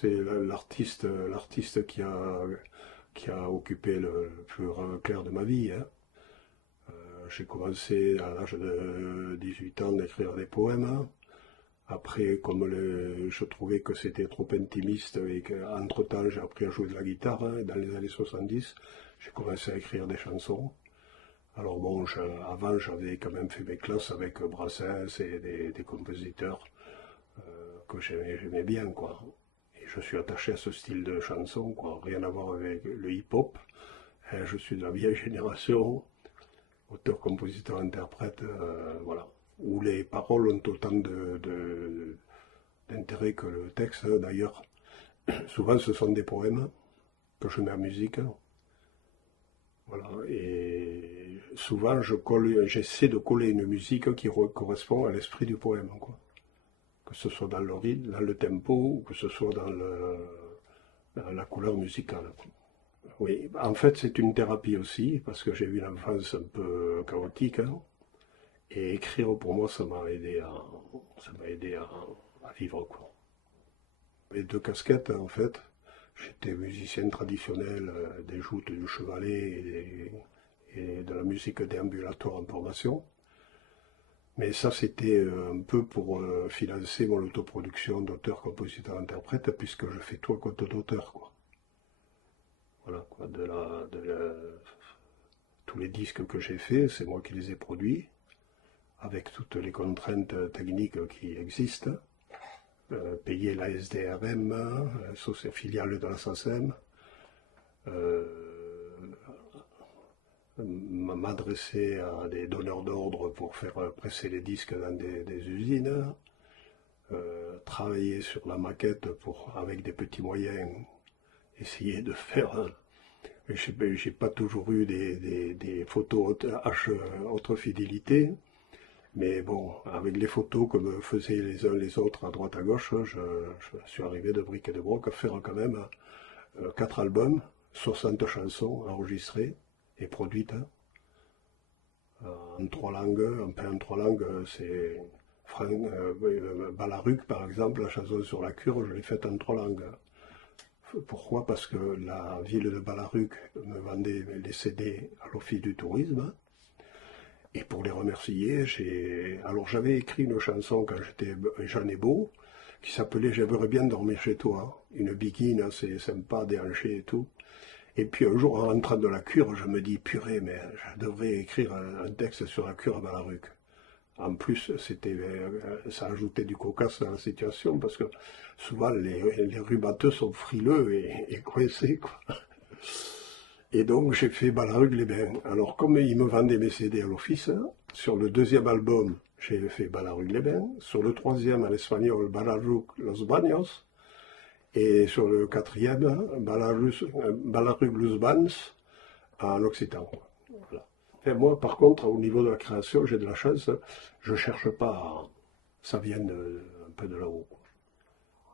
C'est l'artiste qui a occupé le plus grand cœur de ma vie, hein. J'ai commencé à l'âge de 18 ans d'écrire des poèmes. Après, je trouvais que c'était trop intimiste et qu'entre-temps j'ai appris à jouer de la guitare, hein, dans les années 70, j'ai commencé à écrire des chansons. Alors bon, avant j'avais quand même fait mes classes avec Brassens et des compositeurs que j'aimais bien, quoi. Et je suis attaché à ce style de chanson, quoi. Rien à voir avec le hip-hop. Je suis de la vieille génération, auteur, compositeur, interprète, voilà. Où les paroles ont autant d'intérêt que le texte. D'ailleurs, souvent ce sont des poèmes que je mets en musique. Voilà. Et souvent j'essaie de coller une musique qui correspond à l'esprit du poème, quoi. Que ce soit dans le rythme, dans le tempo, ou que ce soit dans la couleur musicale. Oui, en fait, c'est une thérapie aussi, parce que j'ai eu une enfance un peu chaotique, hein, et écrire pour moi, ça m'a aidé à vivre, quoi. Les deux casquettes, en fait, j'étais musicien traditionnel des joutes du chevalet et de la musique déambulatoire en formation. Mais ça, c'était un peu pour financer mon autoproduction d'auteur, compositeur, interprète, puisque je fais tout à compte d'auteur, quoi. Voilà, quoi, tous les disques que j'ai faits, c'est moi qui les ai produits, avec toutes les contraintes techniques qui existent. Payer la SDRM, filiale de la SACEM, m'adresser à des donneurs d'ordre pour faire presser les disques dans des usines, travailler sur la maquette avec des petits moyens, essayer de faire. J'ai pas toujours eu des photos haute fidélité, mais bon, avec les photos que me faisaient les uns les autres à droite à gauche, je suis arrivé de briques et de broc à faire quand même 4 albums, 60 chansons enregistrées et produites, hein, en 3 langues. Enfin, en 3 langues, c'est Balaruc, par exemple, la chanson sur la cure, je l'ai faite en 3 langues. Pourquoi? Parce que la ville de Balaruc me vendait les CD à l'Office du tourisme. Et pour les remercier, alors j'avais écrit une chanson quand j'étais jeune et beau, qui s'appelait J'aimerais bien dormir chez toi. Une biguine assez sympa, déhanchée et tout. Et puis un jour, en rentrant de la cure, je me dis, purée, mais je devrais écrire un texte sur la cure à Balaruc. En plus, ça ajoutait du cocasse à la situation, parce que souvent les rhumateux sont frileux et coincés, quoi. Et donc j'ai fait Balaruc-les-Bains. Alors comme ils me vendaient mes CD à l'office, hein, sur le deuxième album, j'ai fait Balaruc-les-Bains. Sur le troisième, en espagnol, Balaruc-los Baños. Et sur le quatrième, Balaruc-los Bains en occitan. Voilà. Et moi, par contre, au niveau de la création, j'ai de la chance. Je ne cherche pas. Ça vient un peu de là-haut.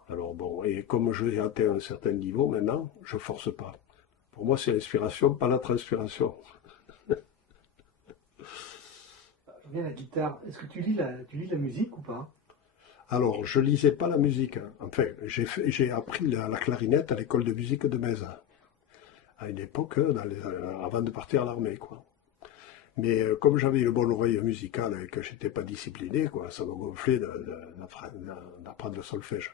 Alors bon, et comme j'ai atteint un certain niveau maintenant, je ne force pas. Pour moi, c'est l'inspiration, pas la transpiration. Je reviens à la guitare. Est-ce que tu lis la musique ou pas? Alors, je lisais pas la musique, hein. Enfin, j'ai appris la clarinette à l'école de musique de Metz, à une époque, avant de partir à l'armée, quoi. Mais comme j'avais une bonne oreille musicale et que j'étais pas discipliné, quoi, ça me gonflait d'apprendre le solfège.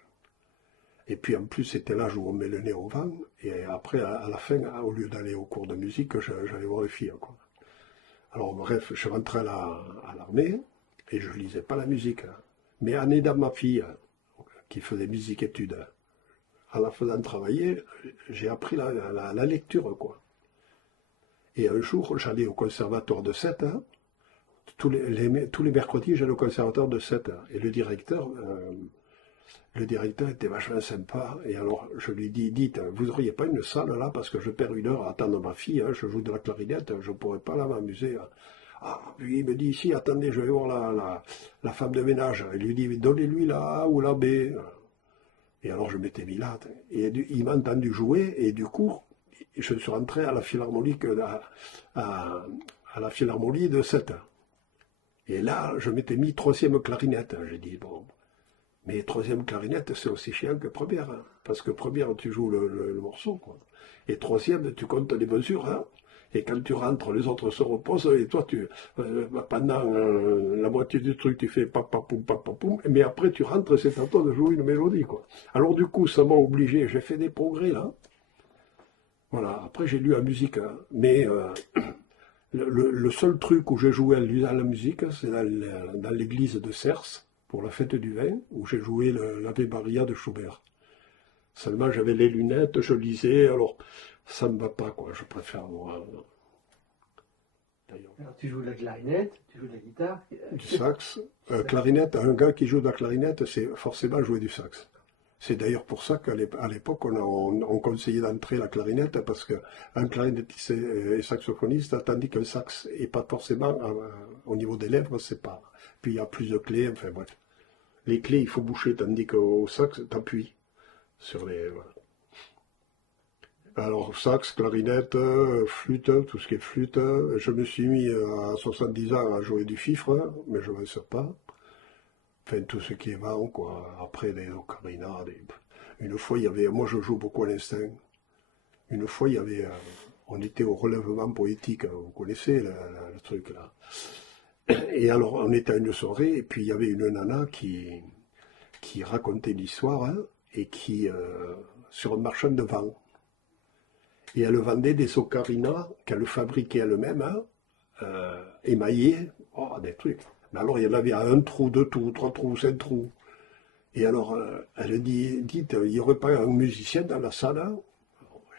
Et puis en plus, c'était l'âge où on met le nez au vent, et après, à la fin, au lieu d'aller au cours de musique, j'allais voir les filles, quoi. Alors bref, je rentrais à l'armée, et je lisais pas la musique, hein. Mais en aidant ma fille, qui faisait musique-études, en la faisant travailler, j'ai appris la lecture, quoi. Et un jour, j'allais au conservatoire de Sète, hein. Tous les mercredis, j'allais au conservatoire de Sète, hein. Et le directeur était vachement sympa. Et alors, je lui dis, dites, vous n'auriez pas une salle là, parce que je perds une heure à attendre ma fille, hein, je joue de la clarinette, je ne pourrais pas là m'amuser, hein. Ah, puis il me dit, si, attendez, je vais voir la femme de ménage. Il lui dit, donnez-lui la A ou la B. Et alors, je m'étais mis là. Et il m'a entendu jouer, et du coup, je suis rentré à la philharmonique, à la philharmonie de Sète. Et là, je m'étais mis troisième clarinette. J'ai dit, bon. Mais troisième clarinette, c'est aussi chiant que première, hein. Parce que première, tu joues le morceau, quoi. Et troisième, tu comptes les mesures, hein. Et quand tu rentres, les autres se reposent, et toi, pendant la moitié du truc, tu fais papapoum, papapoum, mais après, tu rentres, et c'est à toi de jouer une mélodie, quoi. Alors, du coup, ça m'a obligé, j'ai fait des progrès, là. Voilà, après, j'ai lu la musique, hein. Mais le seul truc où j'ai joué à la musique, c'est dans l'église de Cers, pour la fête du vin, où j'ai joué l'Ave Maria de Schubert. Seulement, j'avais les lunettes, je lisais, alors ça me va pas, quoi. Je préfère, moi, d'ailleurs. Alors tu joues de la clarinette, tu joues de la guitare. Du sax. Clarinette, un gars qui joue de la clarinette, c'est forcément jouer du sax. C'est d'ailleurs pour ça qu'à l'époque, on conseillait d'entrer la clarinette, parce qu'un clarinettiste est saxophoniste, tandis qu'un sax, et pas forcément au niveau des lèvres, c'est pas. Puis il y a plus de clés, enfin bref. Les clés, il faut boucher, tandis qu'au sax, t'appuies sur les. Voilà. Alors, sax, clarinette, flûte, tout ce qui est flûte. Je me suis mis à 70 ans à jouer du fifre, mais je ne m'en sers pas. Enfin, tout ce qui est vent, quoi. Après, les ocarinas. Une fois, il y avait. Moi, je joue beaucoup à l'instinct. Une fois, il y avait. On était au relèvement poétique, hein. Vous connaissez le truc, là. Et alors, on était à une soirée, et puis il y avait une nana qui racontait l'histoire, hein, et qui. Sur un marchand de vent. Et elle vendait des ocarinas qu'elle fabriquait elle-même, hein, émaillées, oh, des trucs. Mais alors, il y en avait à un trou, deux trous, trois trous, cinq trous. Et alors, elle dit, dites, il n'y aurait pas un musicien dans la salle, hein?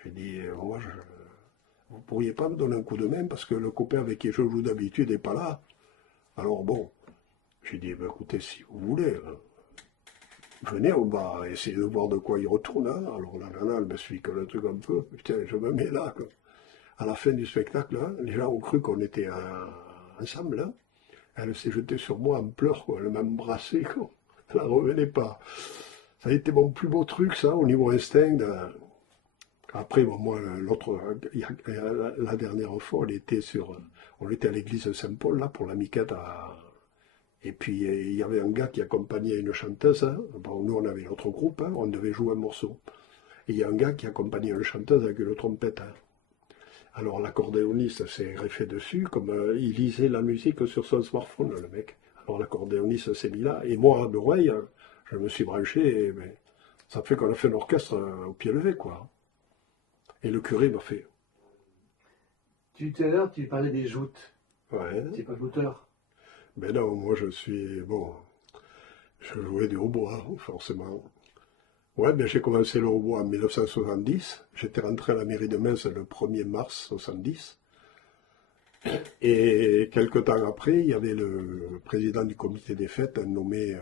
J'ai dit, moi, vous ne pourriez pas me donner un coup de main parce que le copain avec qui je joue d'habitude n'est pas là. Alors bon, j'ai dit, ben, écoutez, si vous voulez, venez, on va essayer de voir de quoi il retourne, hein. Alors la nana, elle m'explique le truc un peu. Putain, je me mets là, quoi. À la fin du spectacle, hein, les gens ont cru qu'on était ensemble, hein. Elle s'est jetée sur moi en pleurs, quoi. Elle m'a embrassé, quoi. Elle ne revenait pas. Ça a été mon plus beau truc, ça, au niveau instinct. Après, bon, moi, l'autre, la dernière fois, on était à l'église Saint-Paul, là, pour la miquette Et puis, il y avait un gars qui accompagnait une chanteuse, hein. Bon, nous, on avait notre groupe, hein, on devait jouer un morceau. Et il y a un gars qui accompagnait une chanteuse avec une trompette, hein. Alors, l'accordéoniste s'est greffé dessus, comme il lisait la musique sur son smartphone, le mec. Alors, l'accordéoniste s'est mis là, et moi, à l'oreille, hein, je me suis branché, et ben, ça fait qu'on a fait un orchestre au pied levé, quoi. Et le curé m'a fait. Tout à l'heure, tu parlais des joutes. Ouais. Tu n'es pas jouteur. Ben non, moi, je jouais du hautbois, forcément. Ouais, ben j'ai commencé le hautbois en 1970. J'étais rentré à la mairie de Metz le 1er mars 70. Et quelques temps après, il y avait le président du comité des fêtes nommé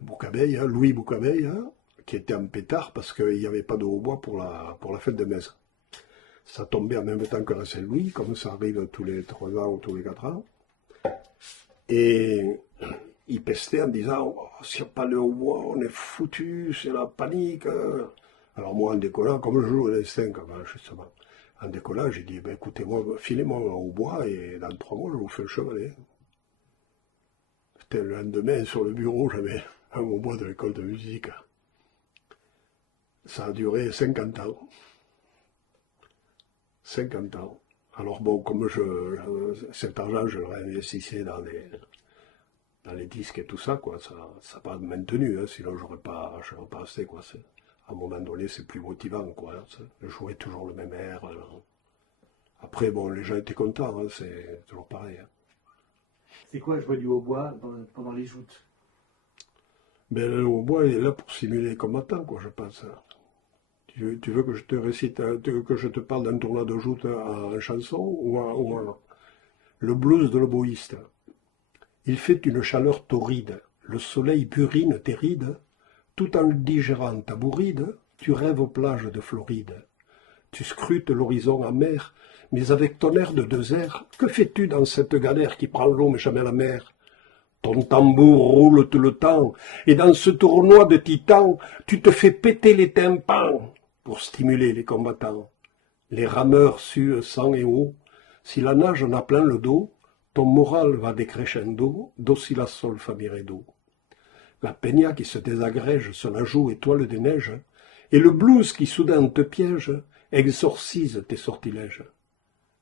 Boucabeille, hein, Louis Boucabeille, hein, qui était en pétard parce qu'il n'y avait pas de hautbois pour la fête de Metz. Ça tombait en même temps que la Saint-Louis, comme ça arrive tous les 3 ans ou tous les 4 ans. Et il pestait en disant oh, s'il n'y a pas de hautbois, on est foutu, c'est la panique. Alors moi, en décollant, comme je joue à l'instinct, justement, en décollant, j'ai dit ben, écoutez-moi, filez-moi un hautbois et dans 3 mois, je vous fais le chevalet. C'était le lendemain, sur le bureau, j'avais un hautbois de l'école de musique. Ça a duré 50 ans. 50 ans. Alors bon, comme cet argent, je le réinvestissais dans les disques et tout ça, quoi, ça n'a pas maintenu, hein, sinon je n'aurais pas resté, quoi. À un moment donné, c'est plus motivant, quoi, hein, je jouais toujours le même air. Après, bon, les gens étaient contents, hein, c'est toujours pareil. Hein. C'est quoi jouer du hautbois pendant les joutes? Ben, le hautbois, il est là pour simuler les combattants, quoi, je pense. Tu veux que je te récite, que je te parle d'un tournoi de joute en chanson ou le blues de l'oboïste. Il fait une chaleur torride, le soleil burine tes rides, tout en digérant ta bourride, tu rêves aux plages de Floride. Tu scrutes l'horizon amer, mais avec ton air de 2 airs, que fais-tu dans cette galère qui prend l'eau mais jamais la mer? Ton tambour roule tout le temps, et dans ce tournoi de titans, tu te fais péter les tympans pour stimuler les combattants. Les rameurs suent sang et eau, si la nage en a plein le dos, ton moral va décrescendo, do si la sol fa mi redo. la peña qui se désagrège sur la joue étoile des neiges, et le blues qui soudain te piège, exorcise tes sortilèges.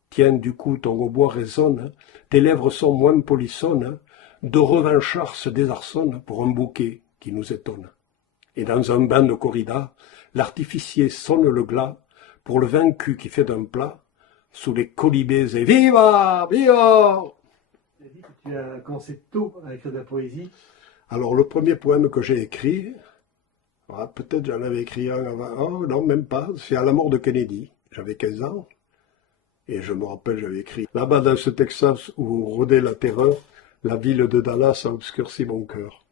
Tiens, du coup, ton hautbois résonne, tes lèvres sont moins polissonnes, de revanchards se désarçonnent pour un bouquet qui nous étonne. Et dans un bain de corrida, l'artificier sonne le glas pour le vaincu qui fait d'un plat, sous les colibés et viva, viva! Tu as dit que tu as commencé tôt à écrire de la poésie. Alors, le premier poème que j'ai écrit, peut-être j'en avais écrit un avant, oh, non, même pas, c'est à la mort de Kennedy. J'avais 15 ans, et je me rappelle, j'avais écrit « Là-bas dans ce Texas où rôdait la terreur, la ville de Dallas a obscurci mon cœur. »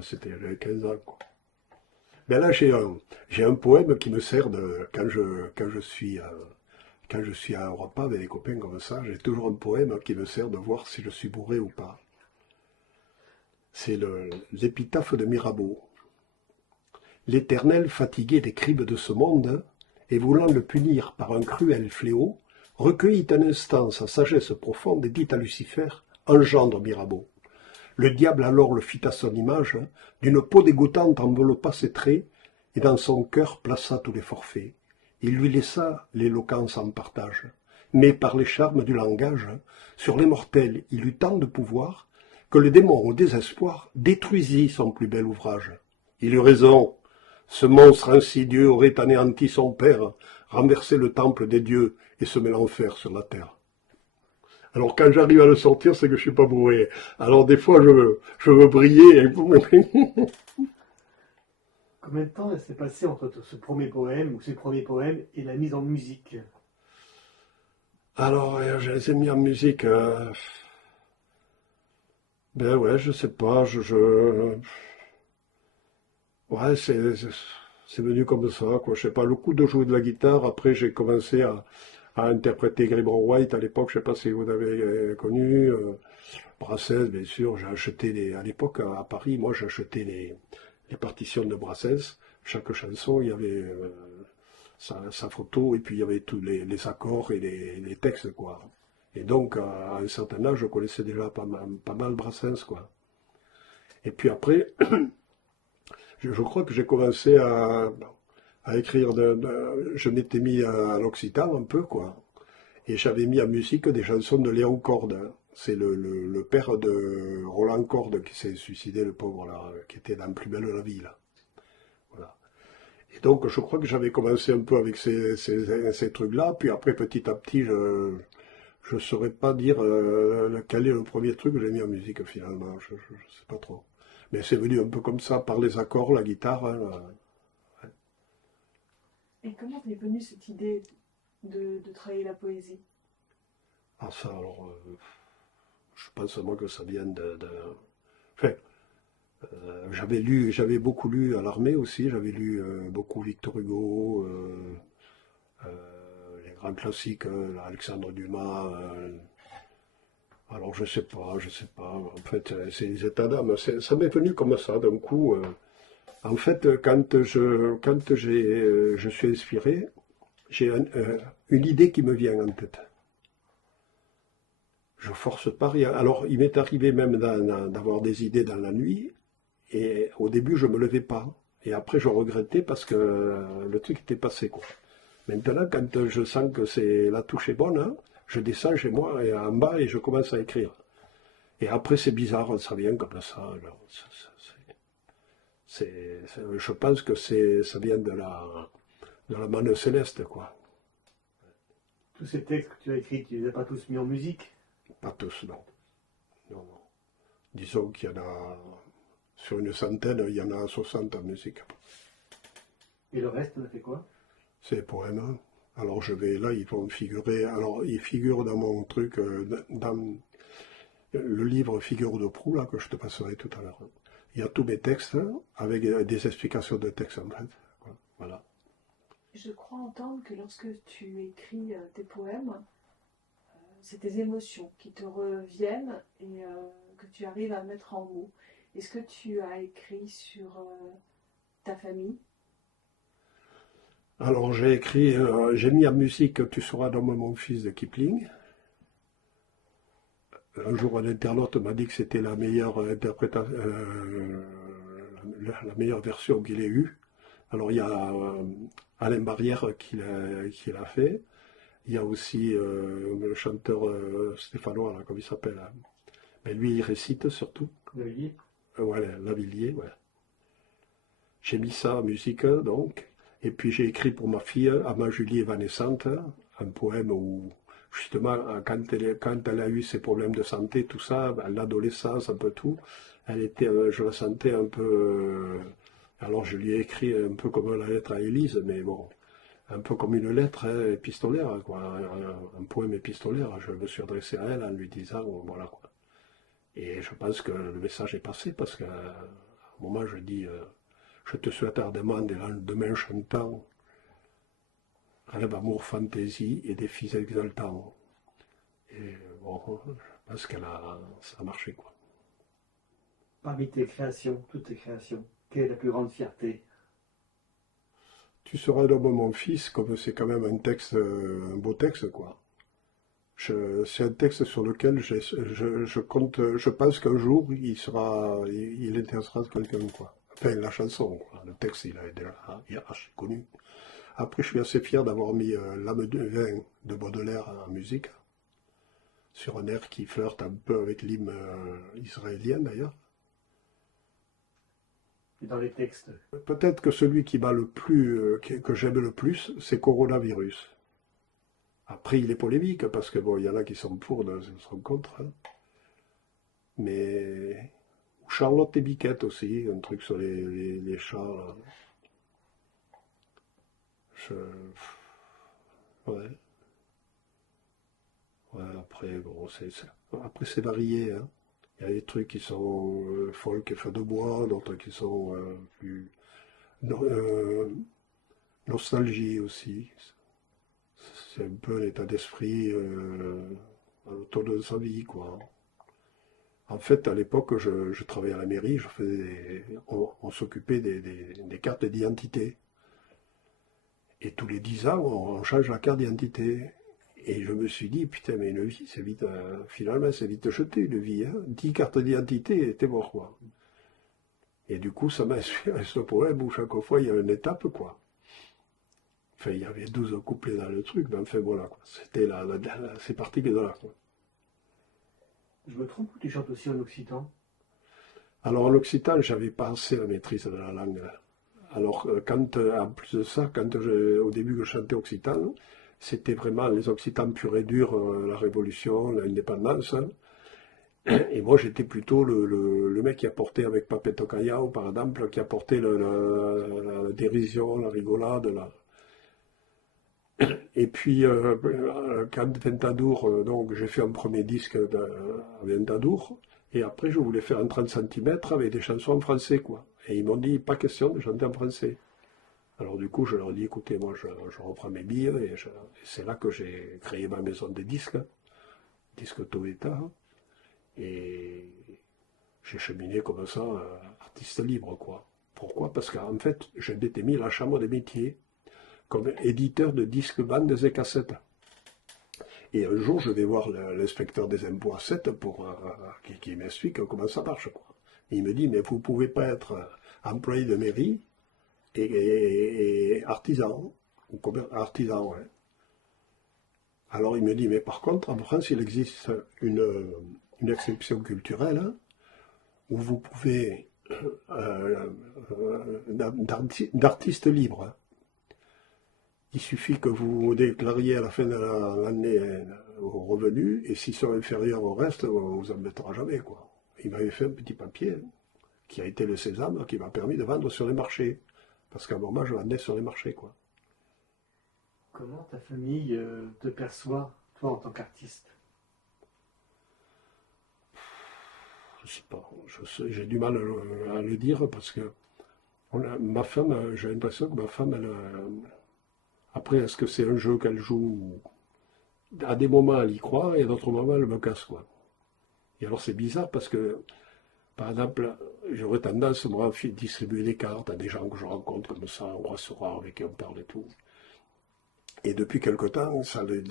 J'avais 15 ans, quoi. Mais là, j'ai un poème qui me sert de, quand je suis à un repas avec des copains comme ça, j'ai toujours un poème qui me sert de voir si je suis bourré ou pas. C'est l'épitaphe de Mirabeau. L'Éternel, fatigué des crimes de ce monde, et voulant le punir par un cruel fléau, recueillit un instant sa sagesse profonde et dit à Lucifer, engendre Mirabeau. Le diable alors le fit à son image, d'une peau dégoûtante enveloppa ses traits, et dans son cœur plaça tous les forfaits. Il lui laissa l'éloquence en partage, mais par les charmes du langage, sur les mortels il eut tant de pouvoir, que le démon au désespoir détruisit son plus bel ouvrage. Il eut raison, ce monstre insidieux aurait anéanti son père, renversé le temple des dieux et semé l'enfer sur la terre. Alors quand j'arrive à le sortir, c'est que je suis pas bourré. Alors des fois, je veux briller. Combien de temps s'est passé entre ce premier poème ou ces premiers poèmes et la mise en musique? Alors, je les ai mis en musique. Ben ouais, je sais pas. Ouais, c'est venu comme ça, quoi. Je sais pas. Le coup de jouer de la guitare. Après, j'ai commencé à interpréter Gribon White à l'époque. Je sais pas si vous avez connu. Brassens, bien sûr. J'ai acheté à l'époque à Paris. Moi, j'ai acheté les partitions de Brassens. Chaque chanson, il y avait sa photo et puis il y avait tous les accords et les textes, quoi. Et donc, à un certain âge, je connaissais déjà pas mal Brassens, quoi. Et puis après, je crois que j'ai commencé à écrire, je m'étais mis à l'occitan un peu, quoi. Et j'avais mis en musique des chansons de Léon Corde. C'est le père de Roland Corde qui s'est suicidé, le pauvre, là, qui était dans Plus belle la vie, là. Voilà. Et donc, je crois que j'avais commencé un peu avec ces trucs-là, puis après, petit à petit, je ne saurais pas dire quel est le premier truc que j'ai mis en musique, finalement, je ne sais pas trop. Mais c'est venu un peu comme ça, par les accords, la guitare. Hein, ouais. Et comment t'es venue cette idée de travailler la poésie? Ah ça, alors, je pense moi que ça vient Enfin, j'avais beaucoup lu à l'armée aussi, j'avais lu beaucoup Victor Hugo, les grands classiques, Alexandre Dumas. Alors je sais pas. En fait, c'est les états d'âme. Ça m'est venu comme ça d'un coup. En fait, je suis inspiré, j'ai une idée qui me vient en tête. Je force pas rien. Alors, il m'est arrivé même d'avoir des idées dans la nuit, et au début, je me levais pas. Et après, je regrettais parce que le truc était passé, quoi. Maintenant, quand je sens que la touche est bonne, hein, je descends chez moi et en bas et je commence à écrire. Et après, c'est bizarre, ça vient comme ça. Alors, je pense que ça vient de la manne céleste, quoi. Tous ces textes que tu as écrits, tu les as pas tous mis en musique? Pas tous, non. Non. Disons qu'il y en a, sur une centaine, il y en a 60 en musique. Et le reste, on a fait quoi? C'est des poèmes. Alors là, ils vont figurer, alors ils figurent dans mon truc, dans le livre Figure de proue, là, que je te passerai tout à l'heure. Il y a tous mes textes, avec des explications de texte, en fait. Voilà. Je crois entendre que lorsque tu écris tes poèmes, c'est tes émotions qui te reviennent et que tu arrives à mettre en mots. Est-ce que tu as écrit sur ta famille? Alors j'ai mis en musique Tu seras dans mon fils de Kipling. Un jour, un internaute m'a dit que c'était la meilleure interprétation, la meilleure version qu'il ait eue. Alors il y a Alain Barrière qui l'a fait. Il y a aussi le chanteur stéphanois, là, comme il s'appelle, hein. Mais lui, il récite surtout. Lavilliers. Ouais, Lavilliers, ouais. J'ai mis ça en musique, donc. Et puis j'ai écrit pour ma fille, Ama Julie évanescente, un poème où, justement, quand elle a eu ses problèmes de santé, tout ça, l'adolescence, un peu tout, je la sentais un peu... alors je lui ai écrit un peu comme la lettre à Élise, mais bon, un peu comme une lettre épistolaire, quoi, un poème épistolaire. Je me suis adressé à elle en lui disant, voilà, quoi. Et je pense que le message est passé, parce qu'à un moment, je dis... je te souhaite ardemment des lendemains chantants, rêve, amour, fantaisie et des fils exaltants. Et bon, je pense ça a marché, quoi. Parmi tes créations, toutes tes créations, quelle est la plus grande fierté? Tu seras d'homme mon fils, comme c'est quand même un texte, un beau texte, quoi. C'est un texte sur lequel je compte, je pense qu'un jour il intéressera quelqu'un, quoi. Enfin, la chanson, quoi. Le texte, il est archi connu. Après, je suis assez fier d'avoir mis L'âme de vin de Baudelaire en musique, sur un air qui flirte un peu avec l'hymne israélien, d'ailleurs. Et dans les textes, Peut-être que celui qui m'a le plus, que j'aime le plus, c'est Coronavirus. Après, il est polémique, parce que bon, il y en a qui sont pour, d'autres qui sont contre, hein. Mais Charlotte et Biquette aussi, un truc sur les chats, là. Ouais, ouais, après, bon, après c'est varié, hein. Il y a des trucs qui sont folk et feu de bois, d'autres qui sont plus no- nostalgie aussi. C'est un peu l'état d'esprit autour de sa vie, quoi. En fait, à l'époque, je travaillais à la mairie, on s'occupait des cartes d'identité. Et tous les 10 ans, on change la carte d'identité. Et je me suis dit, putain, mais une vie, c'est vite, finalement, c'est vite jeté, une vie, hein. 10 cartes d'identité, et t'es mort, quoi. Et du coup, ça m'a inspiré ce poème où chaque fois, il y a une étape, quoi. Enfin, il y avait 12 couplets dans le truc, mais enfin, voilà, quoi. C'est parti que de là, quoi. je me trompe ou tu chantes aussi en occitan? Alors, en occitan, j'avais pas assez la maîtrise de la langue, là. Alors, en plus de ça, au début que je chantais occitan, c'était vraiment les occitans purs et durs, la Révolution, l'indépendance, hein. Et moi, j'étais plutôt le mec qui apportait avec Papetto Callao, par exemple, qui apportait la dérision, la rigolade, Et puis, quand Ventadour, donc j'ai fait un premier disque à Ventadour, et après je voulais faire un 30 cm avec des chansons en français, quoi. Et ils m'ont dit, pas question de chanter en français. Alors du coup, je leur ai dit, écoutez, moi je reprends mes billes, et c'est là que j'ai créé ma maison de disques, disque Toyota, hein. Et j'ai cheminé comme ça, artiste libre, quoi. Pourquoi? Parce qu'en fait, je m'étais mis à la Chambre des métiers comme éditeur de disques, bandes et cassettes. Et un jour, je vais voir l'inspecteur des impôts à 7 qui m'explique comment ça marche, quoi. Et il me dit, mais vous ne pouvez pas être employé de mairie et artisan. Artisan, ouais. Alors il me dit, mais par contre, en France, il existe une exception culturelle, hein, où vous pouvez, d'artiste libre, hein. Il suffit que vous déclariez à la fin de l'année vos revenus, et s'ils sont inférieurs au reste, on ne vous embêtera jamais, quoi. Il m'avait fait un petit papier, hein, qui a été le sésame, qui m'a permis de vendre sur les marchés. Parce qu'à un moment, je vendais sur les marchés, quoi. Comment ta famille te perçoit, toi, en tant qu'artiste? Je sais pas, j'ai du mal à le dire, parce que ma femme, j'ai l'impression que ma femme, après, est-ce que c'est un jeu qu'elle joue? À des moments, elle y croit, et à d'autres moments, elle me casse, quoi. Et alors, c'est bizarre, parce que, par exemple, j'aurais tendance, moi, à distribuer des cartes à des gens que je rencontre comme ça, au restaurant, avec qui on parle et tout. Et depuis quelque temps, ça lui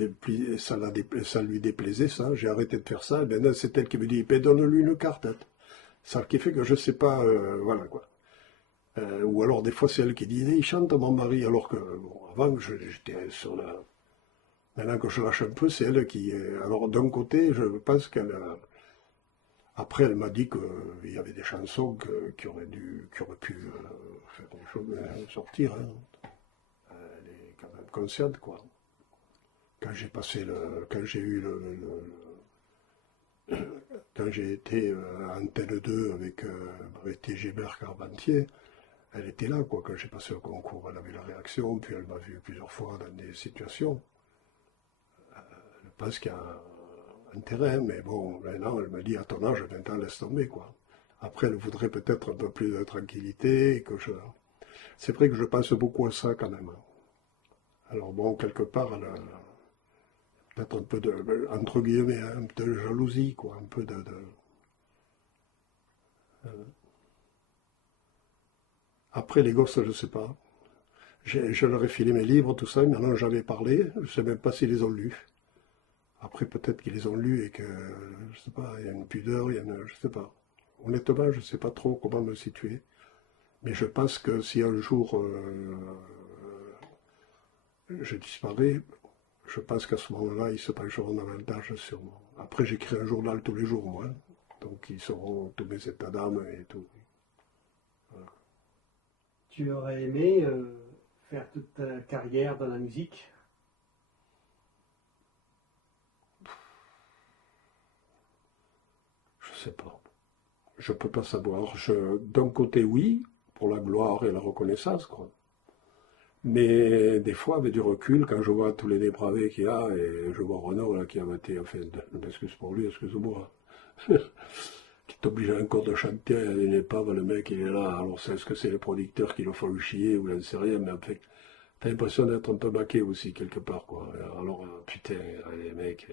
déplaisait, ça. J'ai arrêté de faire ça. Et maintenant, c'est elle qui me dit, ben, donne-lui une carte, hein. Ça qui fait que je sais pas, voilà, quoi. Ou alors des fois c'est elle qui dit, il chante mon mari, alors que bon, avant j'étais sur la... Maintenant que je lâche un peu, c'est elle qui... Alors d'un côté, je pense qu'elle... Après, elle m'a dit qu'il y avait des chansons qui auraient pu faire des choses, sortir. Hein. Elle est quand même consciente, quoi. Quand j'ai passé quand j'ai eu quand j'ai été à Antenne 2 avec T.G. Carpentier, elle était là, quoi. Quand j'ai passé le concours, elle avait la réaction, puis elle m'a vu plusieurs fois dans des situations. Je pense qu'il y a un terrain, mais bon, maintenant, elle me dit, à ton âge, maintenant, laisse tomber, quoi. Après, elle voudrait peut-être un peu plus de tranquillité, C'est vrai que je pense beaucoup à ça, quand même. Alors bon, quelque part, elle a peut-être un peu de, entre guillemets, un peu de jalousie, quoi, un peu Après, les gosses, je ne sais pas. Je leur ai filé mes livres, tout ça, maintenant j'avais parlé, je ne sais même pas s'ils les ont lus. Après, peut-être qu'ils les ont lus et que, je sais pas, il y a une pudeur, je sais pas. Honnêtement, je ne sais pas trop comment me situer. Mais je pense que si un jour je disparais, je pense qu'à ce moment-là, ils se pencheront davantage sur moi. Après, j'écris un journal tous les jours, moi. Donc, ils sauront tous mes états d'âme et tout. Voilà. Tu aurais aimé faire toute ta carrière dans la musique? Je sais pas. Je peux pas savoir. D'un côté, oui, pour la gloire et la reconnaissance, quoi. Mais des fois, avec du recul, quand je vois tous les dépravés qu'il y a, et je vois Renaud là, qui a été, enfin, excuse pour lui, excuse-moi, qui t'oblige encore de chanter à une épave, le mec il est là, alors est-ce que c'est les producteurs qui le font chier, ou j'en sais rien, mais en fait, t'as l'impression d'être un peu maqué aussi, quelque part, quoi. Alors, putain, les mecs,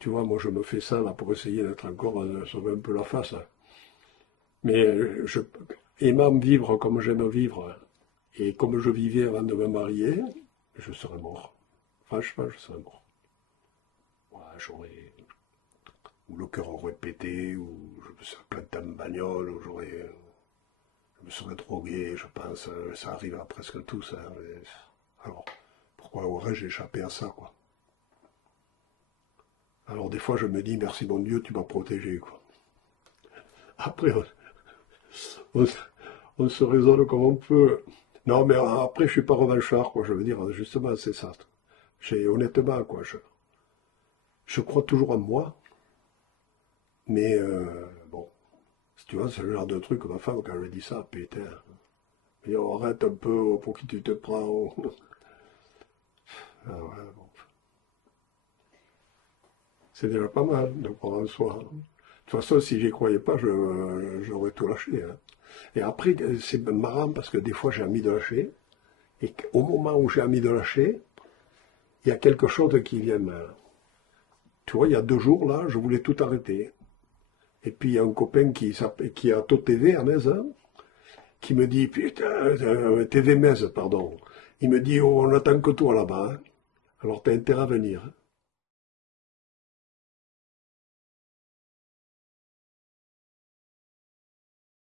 tu vois, moi je me fais ça là pour essayer d'être encore, sauver un peu la face. Hein. Mais aimant vivre comme j'aime vivre, et comme je vivais avant de me marier, je serais mort. Franchement, je serais mort. Ouais, ou le cœur aurait pété, ou je me serais planté en bagnole, ou je me serais drogué, je pense. Ça arrive à presque tous. Hein, alors, pourquoi aurais-je échappé à ça, quoi? Alors des fois, je me dis, merci mon Dieu, tu m'as protégé, quoi. Après, on, on se raisonne comme on peut. Non, mais après, je suis pas revanchard, quoi. Je veux dire, justement, c'est ça. Honnêtement, quoi, je crois toujours en moi, mais bon, si tu vois, c'est le genre de truc, ma femme, quand je dis ça, putain, elle dit, oh, arrête un peu, pour qui tu te prends. Ah ouais, bon. C'est déjà pas mal de croire en soi. De toute façon, si j'y croyais pas, j'aurais tout lâché. Hein. Et après, c'est marrant parce que des fois, j'ai envie de lâcher. Et au moment où j'ai envie de lâcher, il y a quelque chose qui vient. Tu vois, il y a 2 jours, là, je voulais tout arrêter. Et puis, il y a un copain qui a TV à Metz, hein, qui me dit, putain, TV Metz, pardon. Il me dit, oh, on attend que toi là-bas. Hein. Alors, tu as intérêt à venir. Hein.